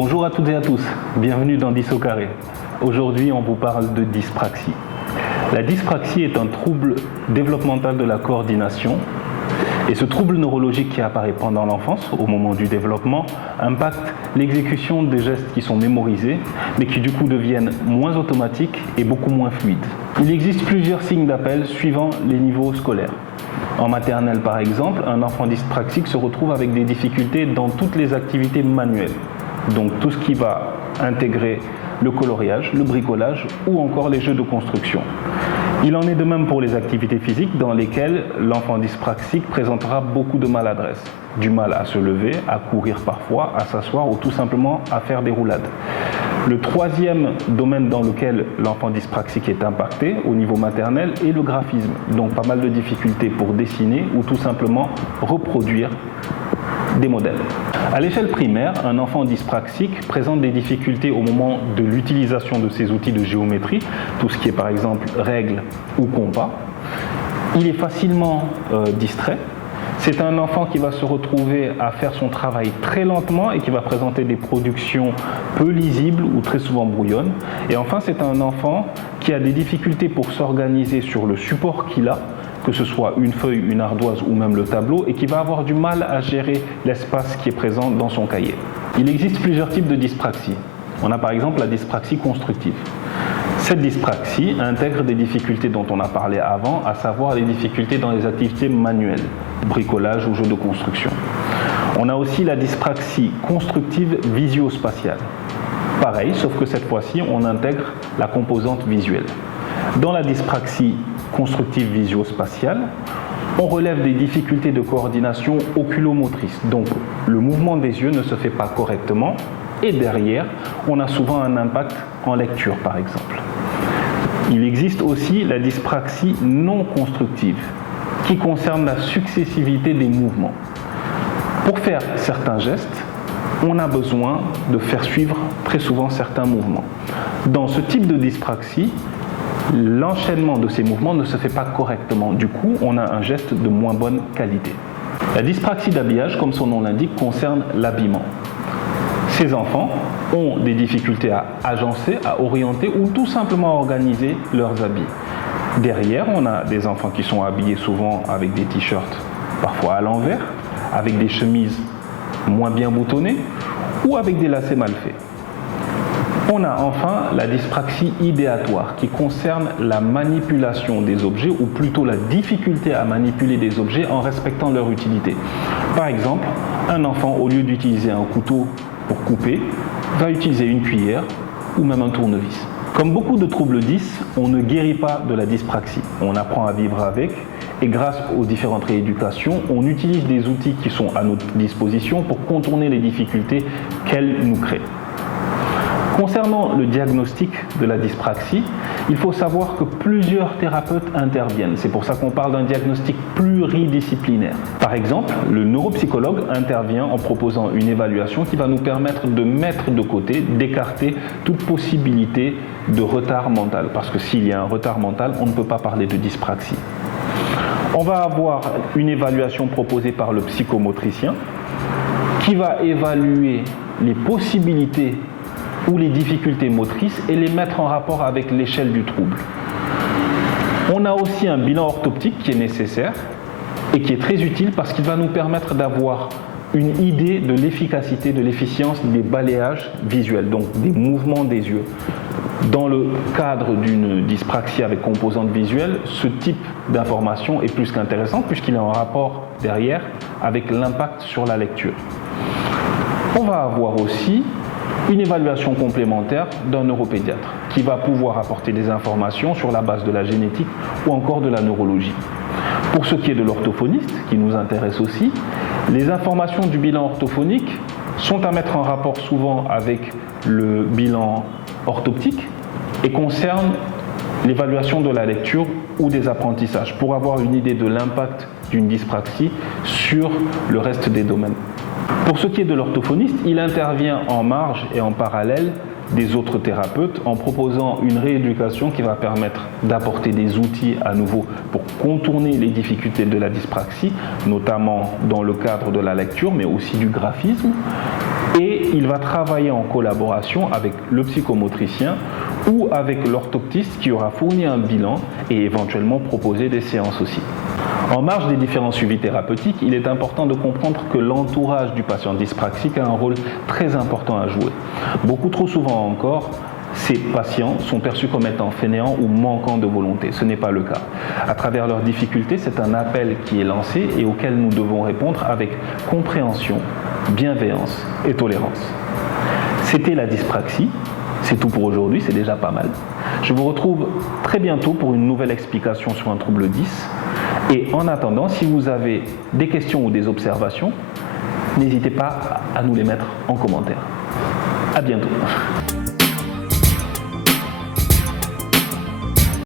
Bonjour à toutes et à tous, bienvenue dans 10 au carré. Aujourd'hui, on vous parle de dyspraxie. La dyspraxie est un trouble développemental de la coordination et ce trouble neurologique qui apparaît pendant l'enfance, au moment du développement, impacte l'exécution des gestes qui sont mémorisés, mais qui du coup deviennent moins automatiques et beaucoup moins fluides. Il existe plusieurs signes d'appel suivant les niveaux scolaires. En maternelle par exemple, un enfant dyspraxique se retrouve avec des difficultés dans toutes les activités manuelles. Donc tout ce qui va intégrer le coloriage, le bricolage ou encore les jeux de construction. Il en est de même pour les activités physiques dans lesquelles l'enfant dyspraxique présentera beaucoup de maladresse. Du mal à se lever, à courir parfois, à s'asseoir ou tout simplement à faire des roulades. Le troisième domaine dans lequel l'enfant dyspraxique est impacté au niveau maternel est le graphisme. Donc pas mal de difficultés pour dessiner ou tout simplement reproduire des modèles. À l'échelle primaire, un enfant dyspraxique présente des difficultés au moment de l'utilisation de ses outils de géométrie, tout ce qui est par exemple règles ou compas. Il est facilement distrait. C'est un enfant qui va se retrouver à faire son travail très lentement et qui va présenter des productions peu lisibles ou très souvent brouillonnes. Et enfin, c'est un enfant qui a des difficultés pour s'organiser sur le support qu'il a, que ce soit une feuille, une ardoise ou même le tableau, et qui va avoir du mal à gérer l'espace qui est présent dans son cahier. Il existe plusieurs types de dyspraxie. On a par exemple la dyspraxie constructive. Cette dyspraxie intègre des difficultés dont on a parlé avant, à savoir les difficultés dans les activités manuelles, bricolage ou jeux de construction. On a aussi la dyspraxie constructive visio-spatiale. Pareil, sauf que cette fois-ci, on intègre la composante visuelle. Dans la dyspraxie constructive visio-spatiale, on relève des difficultés de coordination oculomotrice. Donc, le mouvement des yeux ne se fait pas correctement. Et derrière, on a souvent un impact en lecture, par exemple. Il existe aussi la dyspraxie non constructive, qui concerne la successivité des mouvements. Pour faire certains gestes, on a besoin de faire suivre très souvent certains mouvements. Dans ce type de dyspraxie, l'enchaînement de ces mouvements ne se fait pas correctement. Du coup, on a un geste de moins bonne qualité. La dyspraxie d'habillage, comme son nom l'indique, concerne l'habillement. Ces enfants ont des difficultés à agencer, à orienter ou tout simplement à organiser leurs habits. Derrière, on a des enfants qui sont habillés souvent avec des t-shirts parfois à l'envers, avec des chemises moins bien boutonnées ou avec des lacets mal faits. On a enfin la dyspraxie idéatoire qui concerne la manipulation des objets ou plutôt la difficulté à manipuler des objets en respectant leur utilité. Par exemple, un enfant, au lieu d'utiliser un couteau pour couper, va utiliser une cuillère ou même un tournevis. Comme beaucoup de troubles 10, on ne guérit pas de la dyspraxie. On apprend à vivre avec et grâce aux différentes rééducations, on utilise des outils qui sont à notre disposition pour contourner les difficultés qu'elles nous créent. Concernant le diagnostic de la dyspraxie, il faut savoir que plusieurs thérapeutes interviennent. C'est pour ça qu'on parle d'un diagnostic pluridisciplinaire. Par exemple, le neuropsychologue intervient en proposant une évaluation qui va nous permettre de mettre de côté, d'écarter toute possibilité de retard mental. Parce que s'il y a un retard mental, on ne peut pas parler de dyspraxie. On va avoir une évaluation proposée par le psychomotricien qui va évaluer les possibilités ou les difficultés motrices et les mettre en rapport avec l'échelle du trouble. On a aussi un bilan orthoptique qui est nécessaire et qui est très utile parce qu'il va nous permettre d'avoir une idée de l'efficacité, de l'efficience des balayages visuels, donc des mouvements des yeux. Dans le cadre d'une dyspraxie avec composante visuelle, ce type d'information est plus qu'intéressant puisqu'il est en rapport derrière avec l'impact sur la lecture. On va avoir aussi une évaluation complémentaire d'un neuropédiatre qui va pouvoir apporter des informations sur la base de la génétique ou encore de la neurologie. Pour ce qui est de l'orthophoniste, qui nous intéresse aussi, les informations du bilan orthophonique sont à mettre en rapport souvent avec le bilan orthoptique et concernent l'évaluation de la lecture ou des apprentissages pour avoir une idée de l'impact d'une dyspraxie sur le reste des domaines. Pour ce qui est de l'orthophoniste, il intervient en marge et en parallèle des autres thérapeutes en proposant une rééducation qui va permettre d'apporter des outils à nouveau pour contourner les difficultés de la dyspraxie, notamment dans le cadre de la lecture, mais aussi du graphisme, Et il va travailler en collaboration avec le psychomotricien ou avec l'orthoptiste qui aura fourni un bilan et éventuellement proposé des séances aussi. En marge des différents suivis thérapeutiques, il est important de comprendre que l'entourage du patient dyspraxique a un rôle très important à jouer. Beaucoup trop souvent encore, ces patients sont perçus comme étant fainéants ou manquant de volonté. Ce n'est pas le cas. À travers leurs difficultés, c'est un appel qui est lancé et auquel nous devons répondre avec compréhension, bienveillance et tolérance. C'était la dyspraxie. C'est tout pour aujourd'hui, c'est déjà pas mal. Je vous retrouve très bientôt pour une nouvelle explication sur un trouble 10. Et en attendant, si vous avez des questions ou des observations, n'hésitez pas à nous les mettre en commentaire. À bientôt.